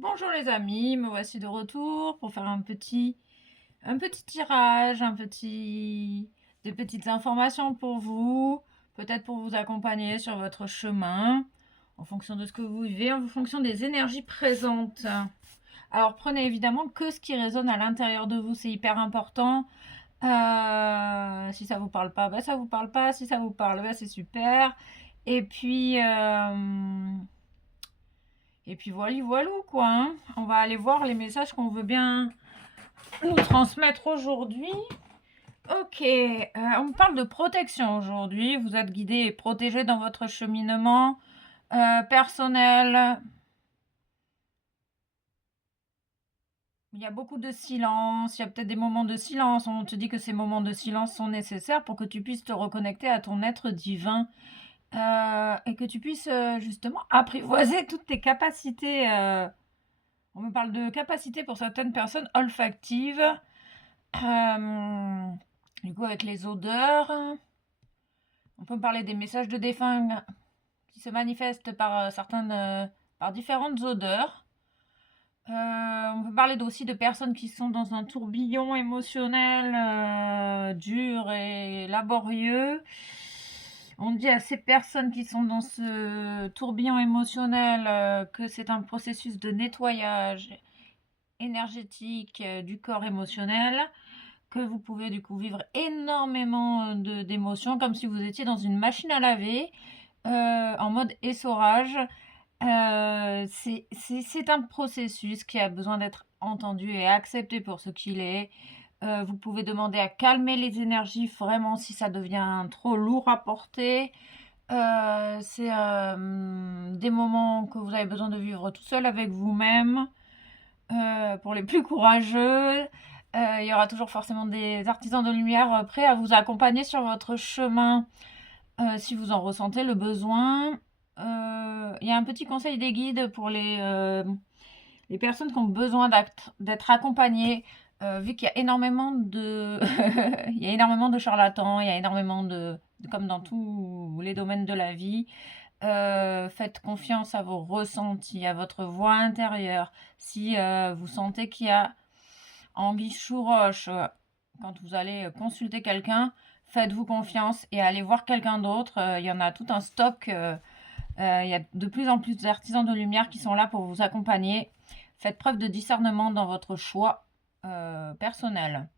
Bonjour les amis, me voici de retour pour faire un petit tirage, des petites informations pour vous, peut-être pour vous accompagner sur votre chemin, en fonction de ce que vous vivez, en fonction des énergies présentes. Alors prenez évidemment que ce qui résonne à l'intérieur de vous, c'est hyper important. Si ça vous parle pas, bah ça vous parle pas. Si ça vous parle, bah c'est super. Et puis, voilà, voilà quoi. Hein. On va aller voir les messages qu'on veut bien nous transmettre aujourd'hui. Ok, on me parle de protection aujourd'hui. Vous êtes guidé et protégé dans votre cheminement personnel. Il y a beaucoup de silence, il y a peut-être des moments de silence. On te dit que ces moments de silence sont nécessaires pour que tu puisses te reconnecter à ton être divin et que tu puisses justement apprivoiser toutes tes capacités. On me parle de capacités pour certaines personnes olfactives. Du coup, avec les odeurs, on peut parler des messages de défunts qui se manifestent par différentes odeurs. On peut parler aussi de personnes qui sont dans un tourbillon émotionnel dur et laborieux. On dit à ces personnes qui sont dans ce tourbillon émotionnel que c'est un processus de nettoyage énergétique du corps émotionnel, que vous pouvez du coup vivre énormément d'émotions, comme si vous étiez dans une machine à laver, en mode essorage. C'est un processus qui a besoin d'être entendu et accepté pour ce qu'il est. Vous pouvez demander à calmer les énergies vraiment si ça devient trop lourd à porter. C'est des moments que vous avez besoin de vivre tout seul avec vous-même. Pour les plus courageux, il y aura toujours forcément des artisans de lumière prêts à vous accompagner sur votre chemin si vous en ressentez le besoin. Il y a un petit conseil des guides pour les personnes qui ont besoin d'être accompagnées, vu qu'il y a énormément de, il y a énormément de charlatans, il y a énormément comme dans tous les domaines de la vie. Faites confiance à vos ressentis, à votre voix intérieure. Si vous sentez qu'il y a anguille sous roche, quand vous allez consulter quelqu'un, faites-vous confiance et allez voir quelqu'un d'autre. Il y en a tout un stock. Il y a de plus en plus d'artisans de lumière qui sont là pour vous accompagner. Faites preuve de discernement dans votre choix personnel.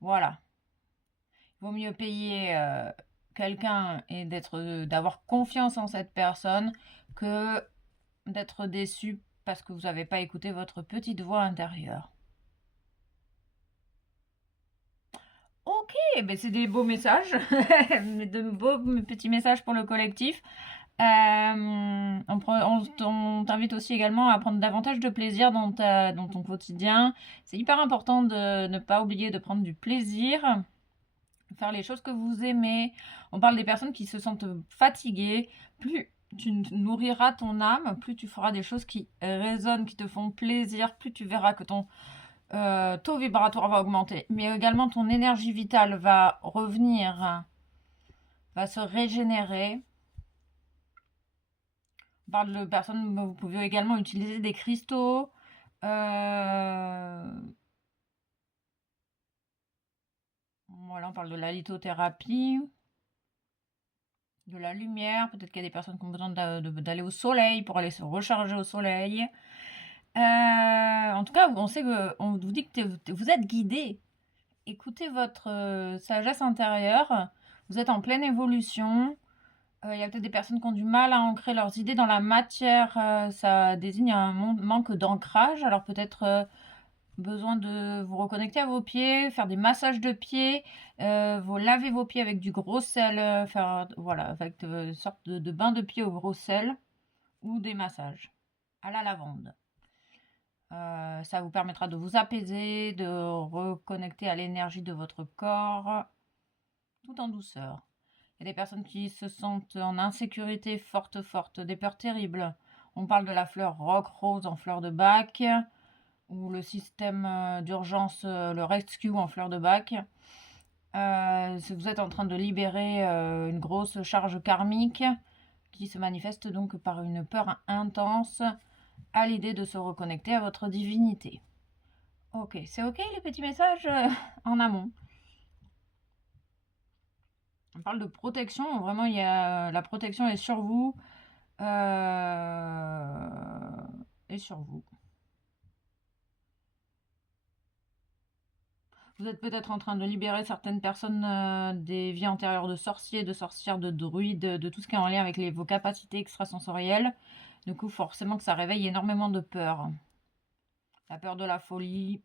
Voilà. Il vaut mieux payer quelqu'un et d'avoir confiance en cette personne que d'être déçu parce que vous n'avez pas écouté votre petite voix intérieure. Ok, ben c'est des beaux messages, de beaux petits messages pour le collectif. On t'invite aussi également à prendre davantage de plaisir dans ton quotidien. C'est hyper important de ne pas oublier de prendre du plaisir, faire les choses que vous aimez. On parle des personnes qui se sentent fatiguées. Plus tu nourriras ton âme, plus tu feras des choses qui résonnent, qui te font plaisir, plus tu verras que ton taux vibratoire va augmenter. Mais également ton énergie vitale va revenir, va se régénérer. On parle de personnes, vous pouvez également utiliser des cristaux. Voilà, on parle de la lithothérapie, de la lumière. Peut-être qu'il y a des personnes qui ont besoin d'aller au soleil pour aller se recharger au soleil. En tout cas, on sait on vous dit que vous êtes guidé. Écoutez votre sagesse intérieure. Vous êtes en pleine évolution. Il y a peut-être des personnes qui ont du mal à ancrer leurs idées dans la matière. Ça désigne un manque d'ancrage. Alors peut-être besoin de vous reconnecter à vos pieds, faire des massages de pieds, vous lavez vos pieds avec du gros sel, faire voilà, avec une sorte de bain de pied au gros sel ou des massages à la lavande. Ça vous permettra de vous apaiser, de reconnecter à l'énergie de votre corps, tout en douceur. Il y a des personnes qui se sentent en insécurité forte, des peurs terribles. On parle de la fleur rock rose en fleur de bac, ou le système d'urgence, le rescue en fleur de bac. Si vous êtes en train de libérer une grosse charge karmique qui se manifeste donc par une peur intense à l'idée de se reconnecter à votre divinité. Ok, c'est ok les petits messages en amont. On parle de protection, vraiment la protection est sur vous et sur vous. Vous êtes peut-être en train de libérer certaines personnes des vies antérieures de sorciers, de sorcières, de druides, de tout ce qui est en lien avec vos capacités extrasensorielles. Du coup, forcément que ça réveille énormément de peur. La peur de la folie,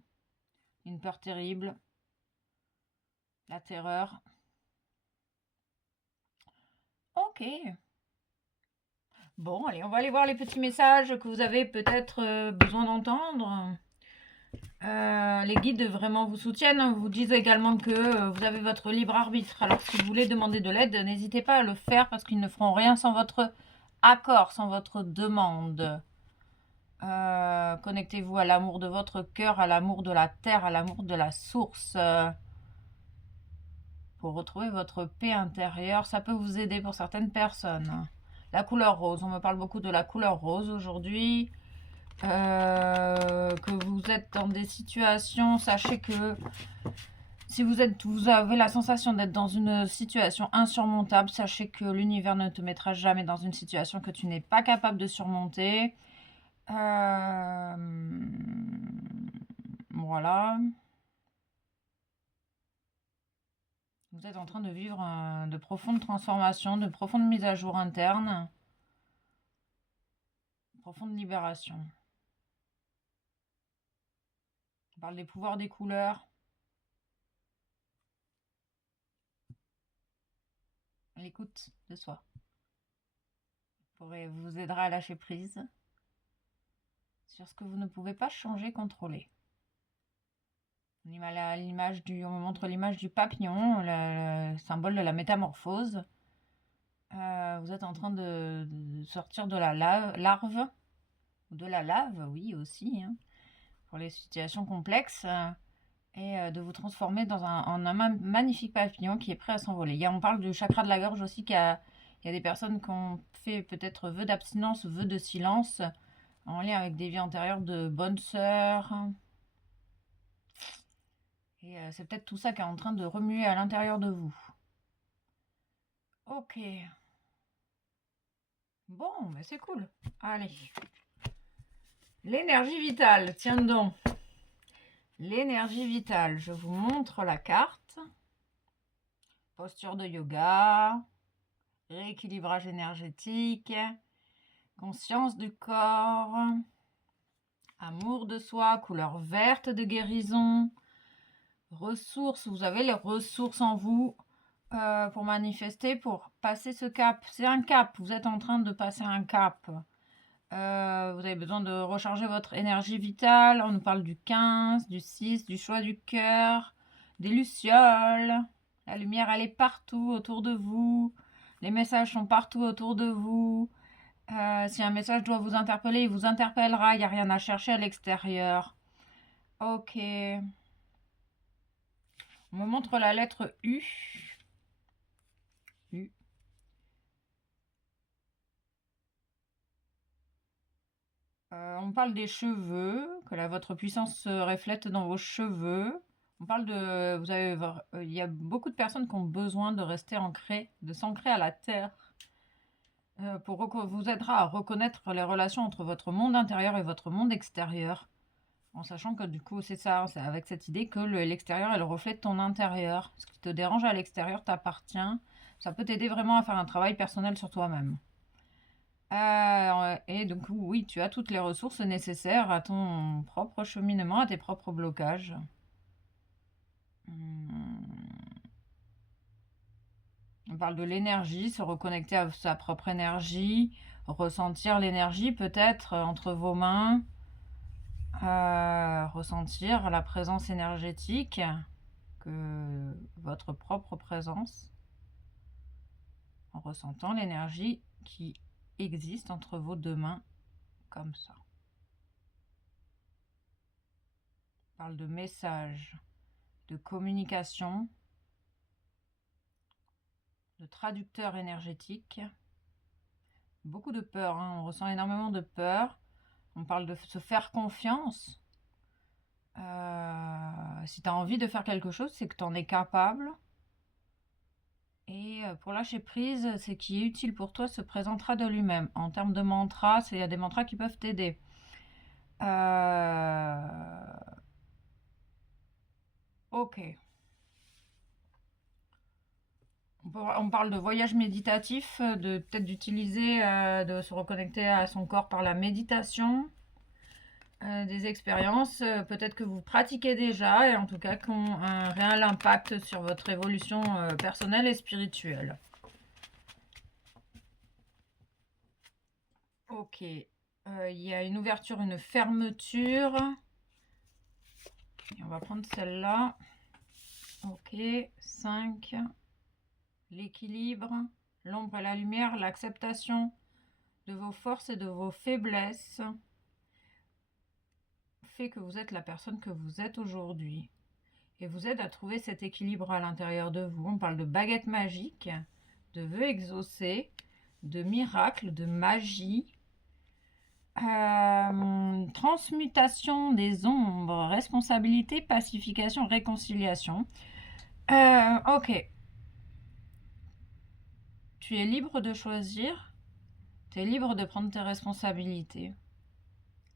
une peur terrible, la terreur. Ok. Bon, allez, on va aller voir les petits messages que vous avez peut-être besoin d'entendre. Les guides vraiment vous soutiennent, vous disent également que vous avez votre libre arbitre. Alors si vous voulez demander de l'aide, n'hésitez pas à le faire parce qu'ils ne feront rien sans votre accord, sans votre demande. Connectez-vous à l'amour de votre cœur, à l'amour de la terre, à l'amour de la source. Pour retrouver votre paix intérieure, ça peut vous aider pour certaines personnes. La couleur rose, on me parle beaucoup de la couleur rose aujourd'hui. Que vous êtes dans des situations, sachez que si vous avez la sensation d'être dans une situation insurmontable, sachez que l'univers ne te mettra jamais dans une situation que tu n'es pas capable de surmonter. Voilà. Vous êtes en train de vivre de profondes transformations, de profondes mises à jour internes, profonde libération. On parle des pouvoirs des couleurs. L'écoute de soi vous aidera à lâcher prise sur ce que vous ne pouvez pas changer, contrôler. On me montre l'image du papillon, le symbole de la métamorphose. Vous êtes en train de sortir de la larve, ou de la lave, oui aussi, hein, pour les situations complexes, et de vous transformer en un magnifique papillon qui est prêt à s'envoler. On parle du chakra de la gorge aussi, il y a des personnes qui ont fait peut-être vœu d'abstinence, vœu de silence, en lien avec des vies antérieures de bonnes sœurs. Et c'est peut-être tout ça qui est en train de remuer à l'intérieur de vous. Ok. Bon, mais c'est cool. Allez. L'énergie vitale, tiens donc. L'énergie vitale, je vous montre la carte. Posture de yoga, rééquilibrage énergétique, conscience du corps, amour de soi, couleur verte de guérison, ressources, vous avez les ressources en vous pour manifester, pour passer ce cap. C'est un cap, vous êtes en train de passer un cap. Vous avez besoin de recharger votre énergie vitale. On nous parle du 15, du 6, du choix du cœur, des lucioles. La lumière, elle est partout autour de vous. Les messages sont partout autour de vous. Si un message doit vous interpeller, il vous interpellera. Il n'y a rien à chercher à l'extérieur. Ok. On me montre la lettre U. U. On parle des cheveux, que votre puissance se reflète dans vos cheveux. On parle de... il y a beaucoup de personnes qui ont besoin de rester ancrées, de s'ancrer à la terre, vous aidera à reconnaître les relations entre votre monde intérieur et votre monde extérieur. En sachant que du coup, c'est ça, c'est avec cette idée que l'extérieur est le reflet de ton intérieur. Ce qui te dérange à l'extérieur t'appartient. Ça peut t'aider vraiment à faire un travail personnel sur toi-même. Et donc, oui, tu as toutes les ressources nécessaires à ton propre cheminement, à tes propres blocages. On parle de l'énergie, se reconnecter à sa propre énergie, ressentir l'énergie peut-être entre vos mains, ressentir la présence énergétique, que votre propre présence, en ressentant l'énergie qui existe entre vos deux mains, comme ça. On parle de message, de communication, de traducteur énergétique. Beaucoup de peur, hein. On ressent énormément de peur. On parle de se faire confiance. Si tu as envie de faire quelque chose, c'est que tu en es capable. Et pour lâcher prise, c'est qui est utile pour toi se présentera de lui-même. En termes de mantras, il y a des mantras qui peuvent t'aider. Ok. On parle de voyage méditatif, de peut-être d'utiliser, de se reconnecter à son corps par la méditation. Des expériences, peut-être que vous pratiquez déjà et en tout cas qui ont un réel impact sur votre évolution personnelle et spirituelle. Ok, il y a une ouverture, une fermeture. Et on va prendre celle-là. Ok, 5. L'équilibre, l'ombre et la lumière, l'acceptation de vos forces et de vos faiblesses fait que vous êtes la personne que vous êtes aujourd'hui et vous aide à trouver cet équilibre à l'intérieur de vous. On parle de baguette magique, de vœux exaucés, de miracles, de magie, transmutation des ombres, responsabilité, pacification, réconciliation. Ok. Tu es libre de choisir, tu es libre de prendre tes responsabilités,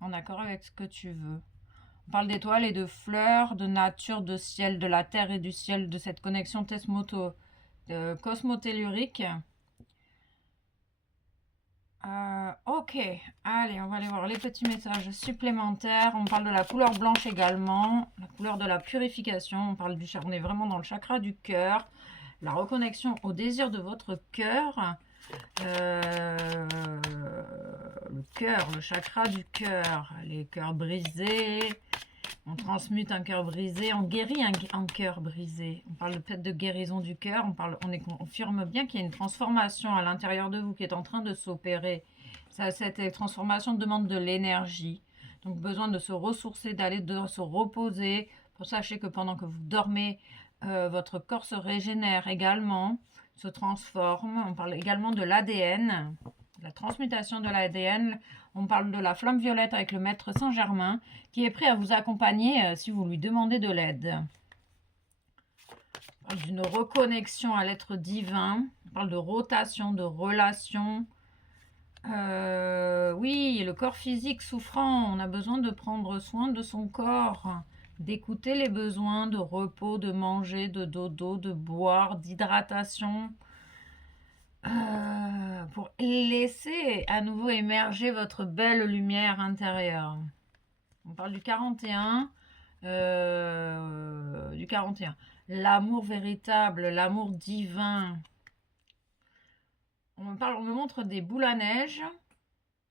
en accord avec ce que tu veux. On parle d'étoiles et de fleurs, de nature, de ciel, de la terre et du ciel, de cette connexion cosmotellurique. Ok, allez, on va aller voir les petits messages supplémentaires. On parle de la couleur blanche également, la couleur de la purification. On parle on est vraiment dans le chakra du cœur, la reconnexion au désir de votre cœur. Le cœur, le chakra du cœur, les cœurs brisés. On transmute un cœur brisé, on guérit un cœur brisé. On parle peut-être de guérison du cœur, on confirme bien qu'il y a une transformation à l'intérieur de vous qui est en train de s'opérer. Cette transformation demande de l'énergie, donc besoin de se ressourcer, de se reposer. Sachez que pendant que vous dormez, votre corps se régénère également, se transforme. On parle également de l'ADN, la transmutation de l'ADN. On parle de la flamme violette avec le maître Saint-Germain qui est prêt à vous accompagner si vous lui demandez de l'aide. On parle d'une reconnexion à l'être divin. On parle de rotation, de relation. Oui, le corps physique souffrant, on a besoin de prendre soin de son corps, d'écouter les besoins de repos, de manger, de dodo, de boire, d'hydratation. Pour laisser à nouveau émerger votre belle lumière intérieure. On parle du 41. Du 41. L'amour véritable, l'amour divin. On me montre des boules à neige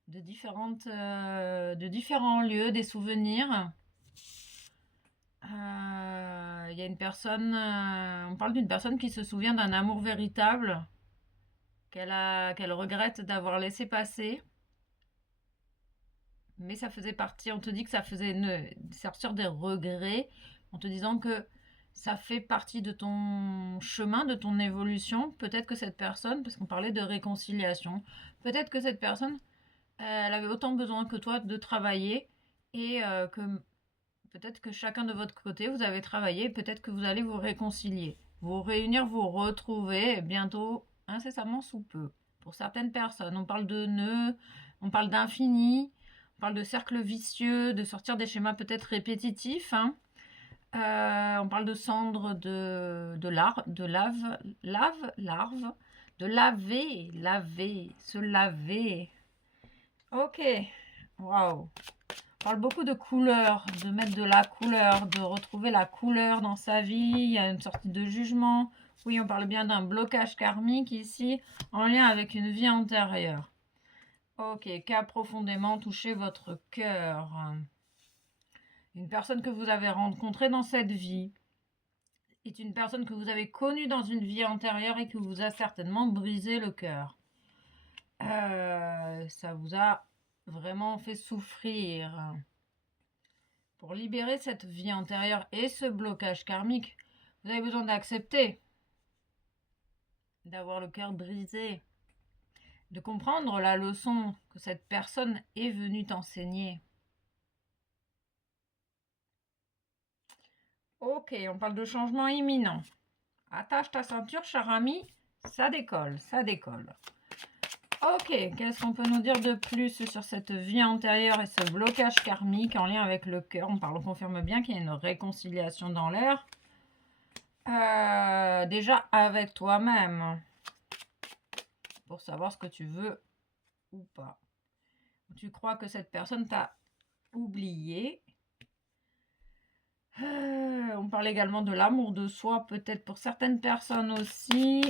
de différents lieux, des souvenirs. Il y a une personne, on parle d'une personne qui se souvient d'un amour véritable qu'elle regrette d'avoir laissé passer. Mais ça faisait partie, on te dit que ça faisait sortir des regrets, en te disant que ça fait partie de ton chemin, de ton évolution. Peut-être que cette personne, parce qu'on parlait de réconciliation, peut-être que cette personne, elle avait autant besoin que toi de travailler et que peut-être que chacun de votre côté, vous avez travaillé, peut-être que vous allez vous réconcilier, vous réunir, vous retrouver bientôt, incessamment sous peu. Pour certaines personnes, on parle de nœuds, on parle d'infini, on parle de cercle vicieux, de sortir des schémas peut-être répétitifs. On parle de cendres, de larve, de laver, se laver. Ok, waouh. On parle beaucoup de couleurs, de mettre de la couleur, de retrouver la couleur dans sa vie. Il y a une sortie de jugement. Oui, on parle bien d'un blocage karmique ici, en lien avec une vie antérieure. Ok, qui a profondément touché votre cœur. Une personne que vous avez rencontrée dans cette vie est une personne que vous avez connue dans une vie antérieure et qui vous a certainement brisé le cœur. Ça vous a vraiment fait souffrir. Pour libérer cette vie antérieure et ce blocage karmique, vous avez besoin d'accepter, d'avoir le cœur brisé, de comprendre la leçon que cette personne est venue t'enseigner. Ok, on parle de changement imminent. Attache ta ceinture, cher ami, ça décolle, ça décolle. Ok, qu'est-ce qu'on peut nous dire de plus sur cette vie antérieure et ce blocage karmique en lien avec le cœur? On confirme bien qu'il y a une réconciliation dans l'air. Déjà avec toi-même, pour savoir ce que tu veux ou pas. Tu crois que cette personne t'a oublié. On parle également de l'amour de soi, peut-être pour certaines personnes aussi.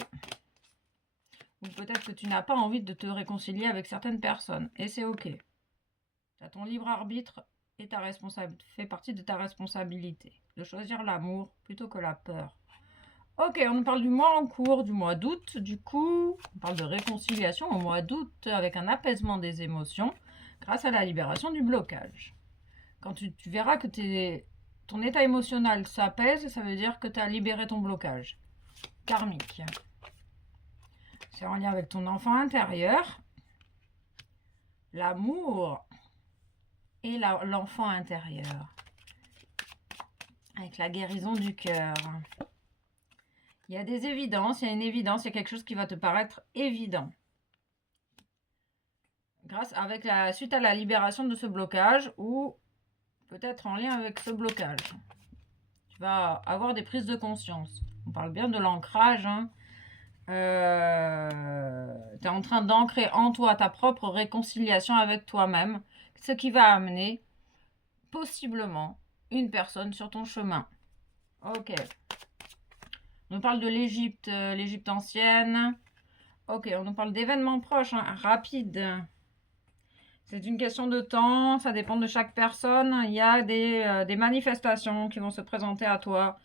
Ou peut-être que tu n'as pas envie de te réconcilier avec certaines personnes. Et c'est ok. Tu as ton libre arbitre et ta responsabilité fait partie de ta responsabilité. De choisir l'amour plutôt que la peur. Ok, on nous parle du mois en cours, du mois d'août. Du coup, on parle de réconciliation au mois d'août avec un apaisement des émotions grâce à la libération du blocage. Quand tu verras que ton état émotionnel s'apaise, ça veut dire que tu as libéré ton blocage karmique. C'est en lien avec ton enfant intérieur, l'amour et l'enfant intérieur. Avec la guérison du cœur. Il y a des évidences, il y a une évidence, il y a quelque chose qui va te paraître évident. Suite à la libération de ce blocage ou peut-être en lien avec ce blocage. Tu vas avoir des prises de conscience. On parle bien de l'ancrage. Tu es en train d'ancrer en toi ta propre réconciliation avec toi-même, ce qui va amener possiblement une personne sur ton chemin. Ok. On nous parle de l'Égypte, l'Égypte ancienne. Ok, on nous parle d'événements proches, rapides. C'est une question de temps, ça dépend de chaque personne. Il y a des manifestations qui vont se présenter à toi.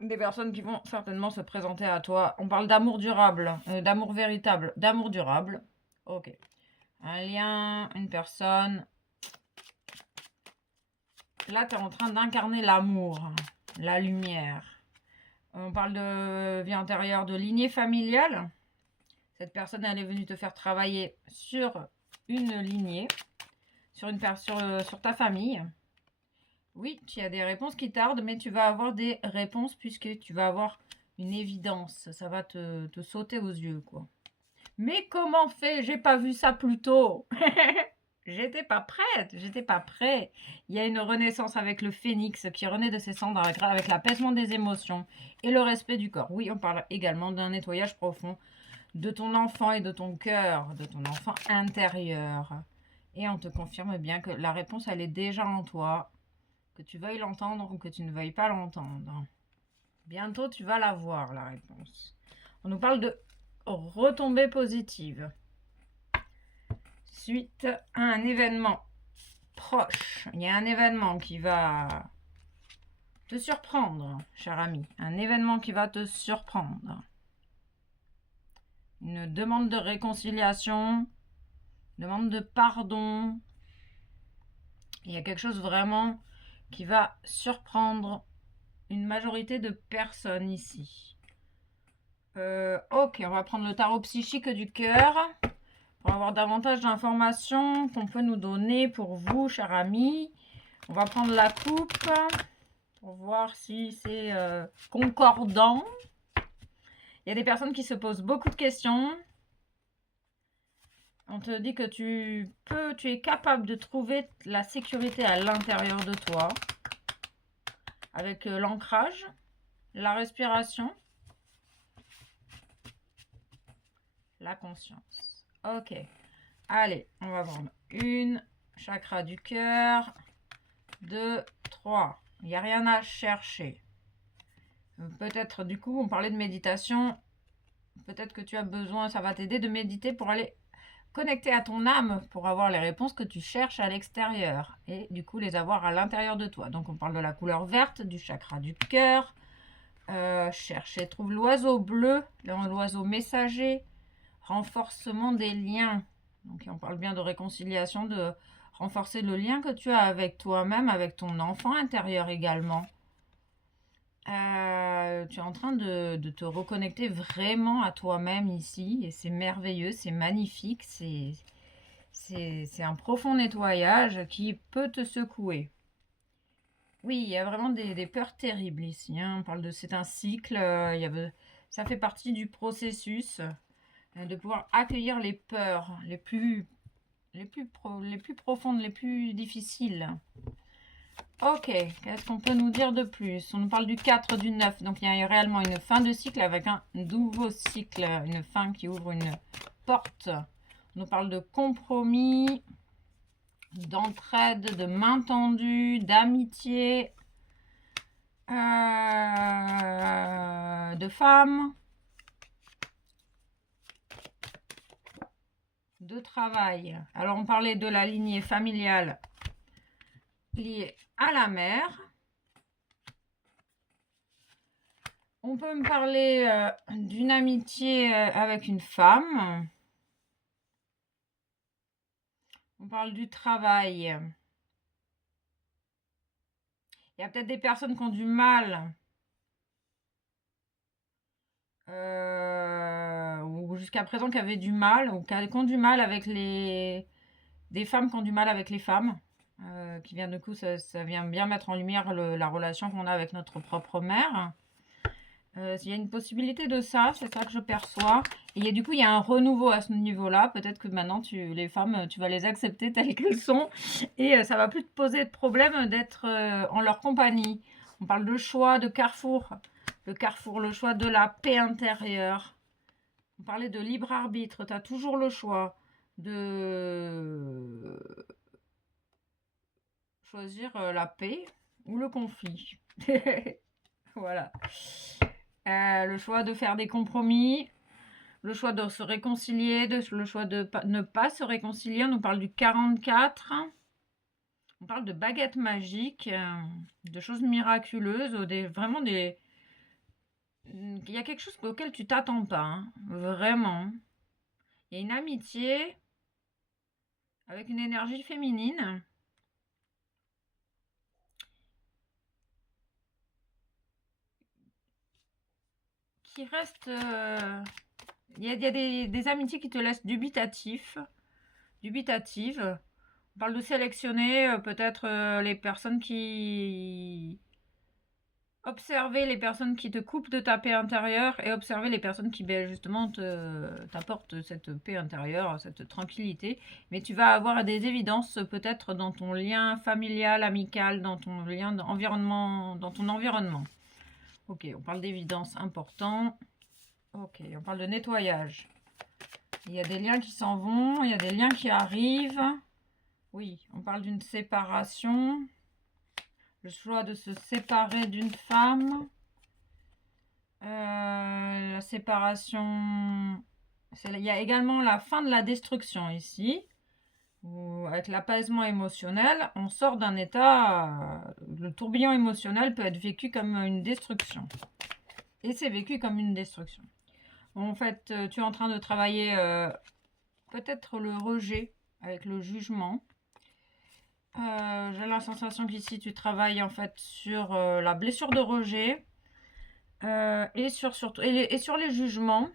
Des personnes qui vont certainement se présenter à toi. On parle d'amour durable, d'amour véritable, d'amour durable. Ok. Un lien, une personne. Là, tu es en train d'incarner l'amour, la lumière. On parle de vie antérieure, de lignée familiale. Cette personne, elle est venue te faire travailler sur une lignée, sur ta famille. Oui, tu as des réponses qui tardent, mais tu vas avoir des réponses puisque tu vas avoir une évidence. Ça va te sauter aux yeux, quoi. Mais comment fait? J'ai pas vu ça plus tôt. J'étais pas prête, j'étais pas prêt. Il y a une renaissance avec le phénix qui renaît de ses cendres avec l'apaisement des émotions et le respect du corps. Oui, on parle également d'un nettoyage profond de ton enfant et de ton cœur, de ton enfant intérieur. Et on te confirme bien que la réponse, elle est déjà en toi, que tu veuilles l'entendre ou que tu ne veuilles pas l'entendre. Bientôt, tu vas la voir, la réponse. On nous parle de retombées positives. Suite à un événement proche. Il y a un événement qui va te surprendre, cher ami. Un événement qui va te surprendre. Une demande de réconciliation, demande de pardon. Il y a quelque chose vraiment qui va surprendre une majorité de personnes ici. Ok, on va prendre le tarot psychique du cœur pour avoir davantage d'informations qu'on peut nous donner pour vous, cher ami. On va prendre la coupe pour voir si c'est concordant. Il y a des personnes qui se posent beaucoup de questions. On te dit que tu es capable de trouver la sécurité à l'intérieur de toi avec l'ancrage, la respiration, la conscience. Ok. Allez, on va prendre une, chakra du cœur, 2, 3. Il n'y a rien à chercher. Peut-être, du coup, on parlait de méditation. Peut-être que tu as besoin, ça va t'aider de méditer pour aller connecter à ton âme, pour avoir les réponses que tu cherches à l'extérieur. Et du coup, les avoir à l'intérieur de toi. Donc, on parle de la couleur verte, du chakra du cœur. Chercher, trouve l'oiseau bleu, l'oiseau messager. Renforcement des liens. Donc, on parle bien de réconciliation, de renforcer le lien que tu as avec toi-même, avec ton enfant intérieur également. tu es en train de te reconnecter vraiment à toi-même ici, et c'est merveilleux, c'est magnifique, c'est un profond nettoyage qui peut te secouer. Oui, il y a vraiment des peurs terribles ici, hein. On parle de, c'est un cycle, ça fait partie du processus de pouvoir accueillir les peurs les plus profondes, les plus difficiles. Ok, qu'est-ce qu'on peut nous dire de plus? On nous parle du 4 du 9, donc il y a réellement une fin de cycle avec un nouveau cycle, une fin qui ouvre une porte. On nous parle de compromis, d'entraide, de main tendue, d'amitié, de femmes, de travail. Alors on parlait de la lignée familiale liée à la mère. On peut me parler d'une amitié avec une femme. On parle du travail. Il y a peut-être des personnes qui ont du mal, ou jusqu'à présent qui avaient du mal, ou qui ont du mal avec des femmes qui ont du mal avec les femmes, qui vient de coup, ça vient bien mettre en lumière la relation qu'on a avec notre propre mère. Il y a une possibilité de ça, c'est ça que je perçois. Et du coup, il y a un renouveau à ce niveau-là. Peut-être que maintenant, les femmes, tu vas les accepter telles qu'elles sont. Et ça va plus te poser de problème d'être en leur compagnie. On parle de choix, de carrefour. Le carrefour, le choix de la paix intérieure. On parlait de libre arbitre. Tu as toujours le choix de choisir la paix ou le conflit. Voilà. Le choix de faire des compromis, le choix de se réconcilier, le choix de ne pas se réconcilier. On nous parle du 44. On parle de baguettes magiques, de choses miraculeuses, vraiment des... Il y a quelque chose auquel tu t'attends pas, hein, vraiment. Il y a une amitié avec une énergie féminine. Qui reste... Il y a des amitiés qui te laissent dubitatives. On parle de sélectionner peut-être les personnes qui... Observer les personnes qui te coupent de ta paix intérieure et observer les personnes qui justement t'apportent cette paix intérieure, cette tranquillité. Mais tu vas avoir des évidences peut-être dans ton lien familial, amical, dans ton lien d'environnement, dans ton environnement. Ok, on parle d'évidence important. Ok, on parle de nettoyage. Il y a des liens qui s'en vont, il y a des liens qui arrivent. Oui, on parle d'une séparation. Le choix de se séparer d'une femme. La séparation. Il y a également la fin de la destruction ici. Où, avec l'apaisement émotionnel, on sort d'un état. Le tourbillon émotionnel peut être vécu comme une destruction. Et c'est vécu comme une destruction. En fait, tu es en train de travailler peut-être le rejet avec le jugement. J'ai la sensation qu'ici tu travailles en fait sur la blessure de rejet et sur les jugements.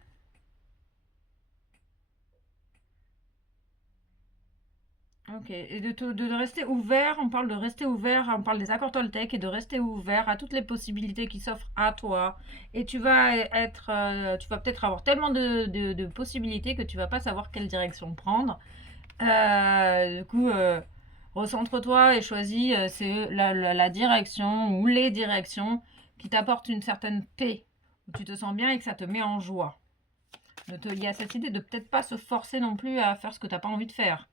Ok, et de rester ouvert, on parle de rester ouvert, on parle des accords Toltec et de rester ouvert à toutes les possibilités qui s'offrent à toi. Et tu vas peut-être avoir tellement de possibilités que tu vas pas savoir quelle direction prendre. Du coup, recentre-toi et choisis la direction ou les directions qui t'apportent une certaine paix, où tu te sens bien et que ça te met en joie. Il y a cette idée de peut-être pas se forcer non plus à faire ce que tu n'as pas envie de faire.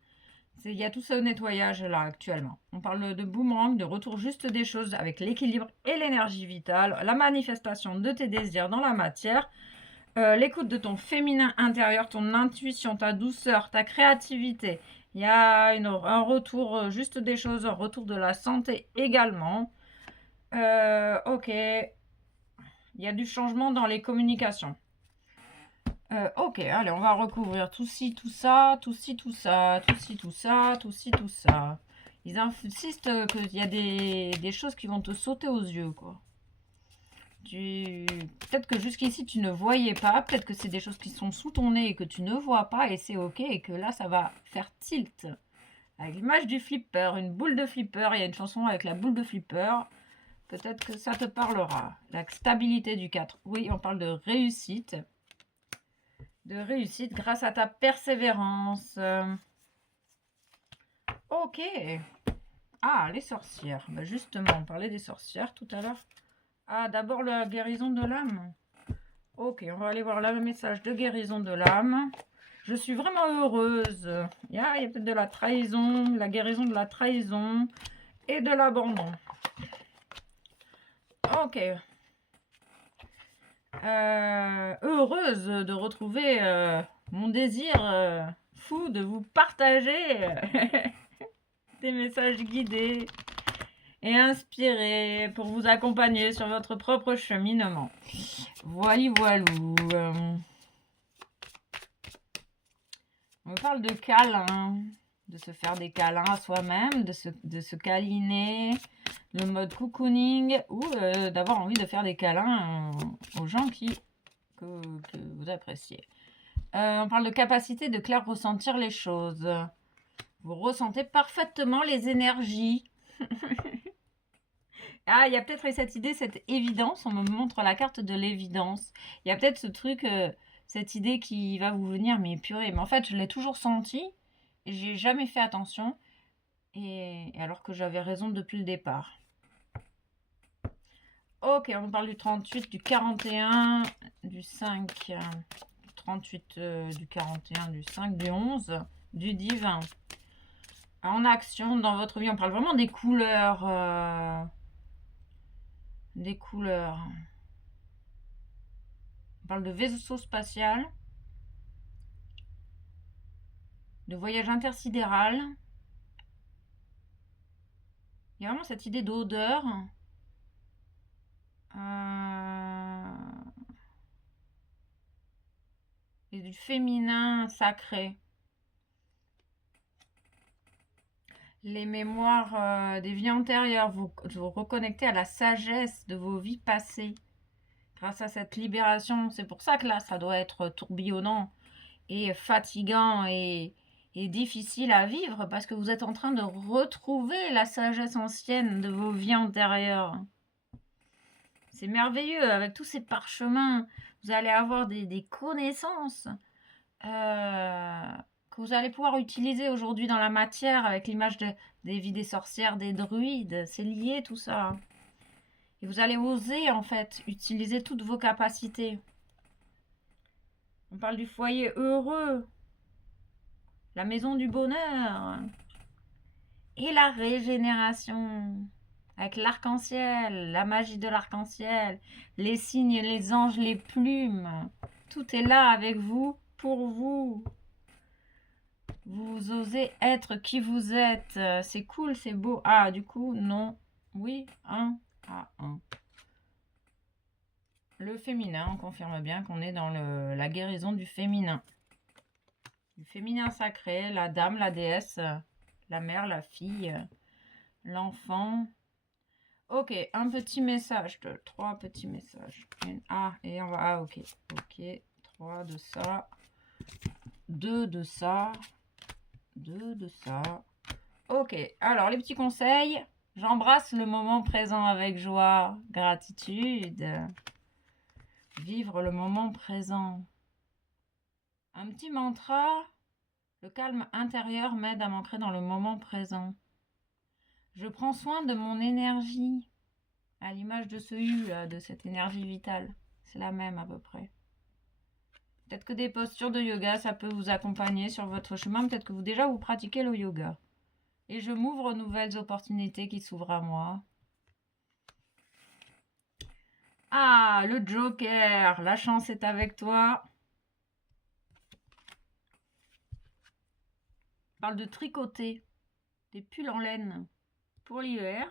Il y a tout ça au nettoyage là actuellement. On parle de boomerang, de retour juste des choses avec l'équilibre et l'énergie vitale, la manifestation de tes désirs dans la matière, l'écoute de ton féminin intérieur, ton intuition, ta douceur, ta créativité. Il y a un retour juste des choses, un retour de la santé également. Ok. Il y a du changement dans les communications. Ok, allez, on va recouvrir tout ci, tout ça, tout ci, tout ça, tout ci, tout ça, tout ci, tout ça. Ils insistent qu'il y a des choses qui vont te sauter aux yeux, quoi. Peut-être que jusqu'ici, tu ne voyais pas. Peut-être que c'est des choses qui sont sous ton nez et que tu ne vois pas. Et c'est OK. Et que là, ça va faire tilt. Avec l'image du flipper, une boule de flipper. Il y a une chanson avec la boule de flipper. Peut-être que ça te parlera. La stabilité du 4. Oui, on parle de réussite. De réussite grâce à ta persévérance. OK. Ah, les sorcières. Bah justement, on parlait des sorcières tout à l'heure. Ah, d'abord la guérison de l'âme. Ok, on va aller voir le message de guérison de l'âme. Je suis vraiment heureuse. Il y a peut-être de la trahison, la guérison de la trahison et de l'abandon. Ok. Heureuse de retrouver mon désir fou de vous partager des messages guidés et inspirés pour vous accompagner sur votre propre cheminement. Voilou. On parle de câlin, de se faire des câlins à soi-même, de se câliner, le mode cocooning ou d'avoir envie de faire des câlins aux gens que vous appréciez. On parle de capacité de clair ressentir les choses. Vous ressentez parfaitement les énergies. Ah, il y a peut-être cette idée, cette évidence. On me montre la carte de l'évidence. Il y a peut-être ce truc, cette idée qui va vous venir, mais purée. Mais en fait, je l'ai toujours senti et j'ai jamais fait attention. Et alors que j'avais raison depuis le départ. Ok, on parle du 38, du 41, du 5, du 38, du 41, du 5, du 11, du divin. En action dans votre vie, on parle vraiment des couleurs. Des couleurs. On parle de vaisseau spatial, de voyage intersidéral. Il y a vraiment cette idée d'odeur. Et du féminin sacré. Les mémoires des vies antérieures, vous reconnectez à la sagesse de vos vies passées. Grâce à cette libération, c'est pour ça que là, ça doit être tourbillonnant et fatigant et difficile à vivre parce que vous êtes en train de retrouver la sagesse ancienne de vos vies antérieures. C'est merveilleux, avec tous ces parchemins, vous allez avoir des connaissances que vous allez pouvoir utiliser aujourd'hui dans la matière avec l'image des vies des sorcières, des druides. C'est lié tout ça. Et vous allez oser en fait utiliser toutes vos capacités. On parle du foyer heureux, la maison du bonheur et la régénération. Avec l'arc-en-ciel, la magie de l'arc-en-ciel, les signes, les anges, les plumes. Tout est là avec vous, pour vous. Vous osez être qui vous êtes. C'est cool, c'est beau. Ah, du coup, non. Oui, 1. Ah, 1. Le féminin, on confirme bien qu'on est dans la guérison du féminin. Du féminin sacré, la dame, la déesse, la mère, la fille, l'enfant. Ok, un petit message, 3 petits messages. Et on va... Ah, ok. Ok, 3 de ça. 2 de ça. 2 de ça. Ok, alors les petits conseils. J'embrasse le moment présent avec joie, gratitude. Vivre le moment présent. Un petit mantra. Le calme intérieur m'aide à m'ancrer dans le moment présent. Je prends soin de mon énergie. À l'image de ce U, là, de cette énergie vitale. C'est la même à peu près. Peut-être que des postures de yoga, ça peut vous accompagner sur votre chemin. Peut-être que déjà vous pratiquez le yoga. Et je m'ouvre aux nouvelles opportunités qui s'ouvrent à moi. Ah, le Joker, la chance est avec toi. On parle de tricoter, des pulls en laine pour l'hiver.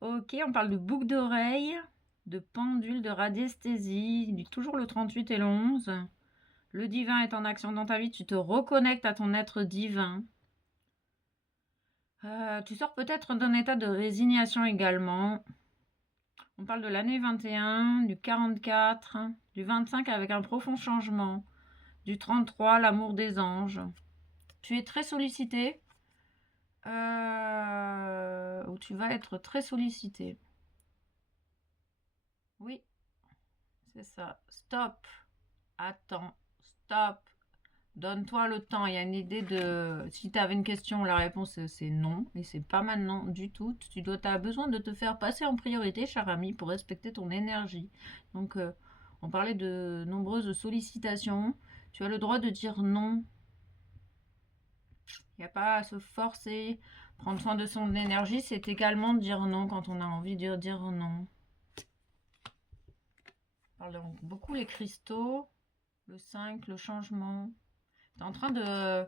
Ok, on parle de boucles d'oreilles, de pendules, de radiesthésie, toujours le 38 et le 11. Le divin est en action dans ta vie, tu te reconnectes à ton être divin. Tu sors peut-être d'un état de résignation également. On parle de l'année 21, du 44, du 25 avec un profond changement, du 33, l'amour des anges. Tu es très sollicité, ou tu vas être très sollicité. Oui, c'est ça. Stop. Attends. Stop. Donne-toi le temps. Il y a une idée de... Si tu avais une question, la réponse c'est non. Et c'est pas maintenant du tout. Tu as besoin de te faire passer en priorité, cher ami, pour respecter ton énergie. Donc, on parlait de nombreuses sollicitations. Tu as le droit de dire non. Il n'y a pas à se forcer. Prendre soin de son énergie, c'est également dire non quand on a envie de dire non. Parlons beaucoup les cristaux, le 5, le changement. Tu es en train de...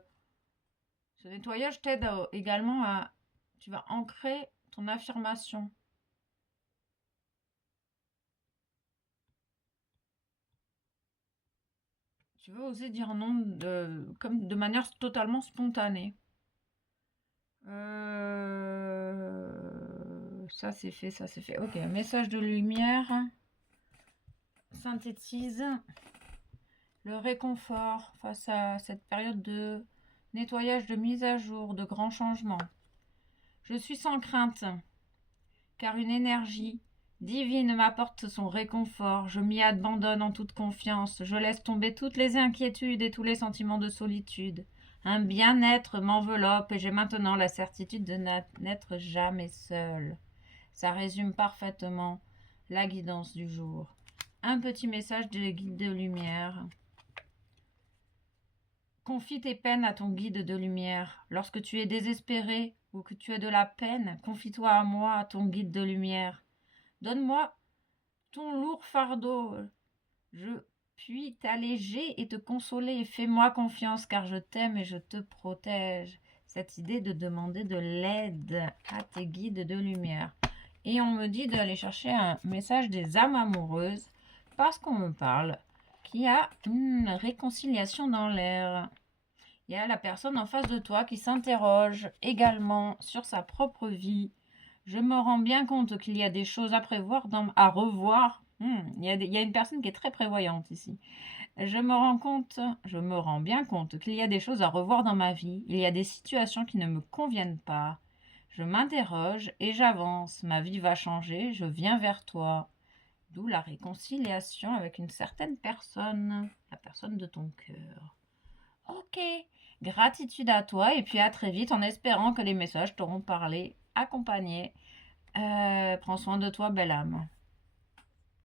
Ce nettoyage t'aide également à... Tu vas ancrer ton affirmation. Tu vas oser dire non comme de manière totalement spontanée. Ça c'est fait, ça c'est fait. Ok, message de lumière. Synthétise le réconfort face à cette période de nettoyage, de mise à jour, de grands changements. Je suis sans crainte, car une énergie divine m'apporte son réconfort. Je m'y abandonne en toute confiance. Je laisse tomber toutes les inquiétudes et tous les sentiments de solitude. Un bien-être m'enveloppe et j'ai maintenant la certitude de n'être jamais seule. Ça résume parfaitement la guidance du jour. Un petit message de guide de lumière. Confie tes peines à ton guide de lumière. Lorsque tu es désespéré ou que tu as de la peine, confie-toi à moi, à ton guide de lumière. Donne-moi ton lourd fardeau. Je puis t'alléger et te consoler. Fais-moi confiance car je t'aime et je te protège. Cette idée de demander de l'aide à tes guides de lumière. Et on me dit d'aller chercher un message des âmes amoureuses parce qu'on me parle qu'il y a une réconciliation dans l'air. Il y a la personne en face de toi qui s'interroge également sur sa propre vie. Je me rends bien compte qu'il y a des choses à prévoir, à revoir. Il y a une personne qui est très prévoyante ici. Je me rends bien compte qu'il y a des choses à revoir dans ma vie. Il y a des situations qui ne me conviennent pas. Je m'interroge et j'avance. Ma vie va changer, je viens vers toi. D'où la réconciliation avec une certaine personne, la personne de ton cœur. Ok, gratitude à toi et puis à très vite en espérant que les messages t'auront parlé, accompagné. Prends soin de toi, belle âme.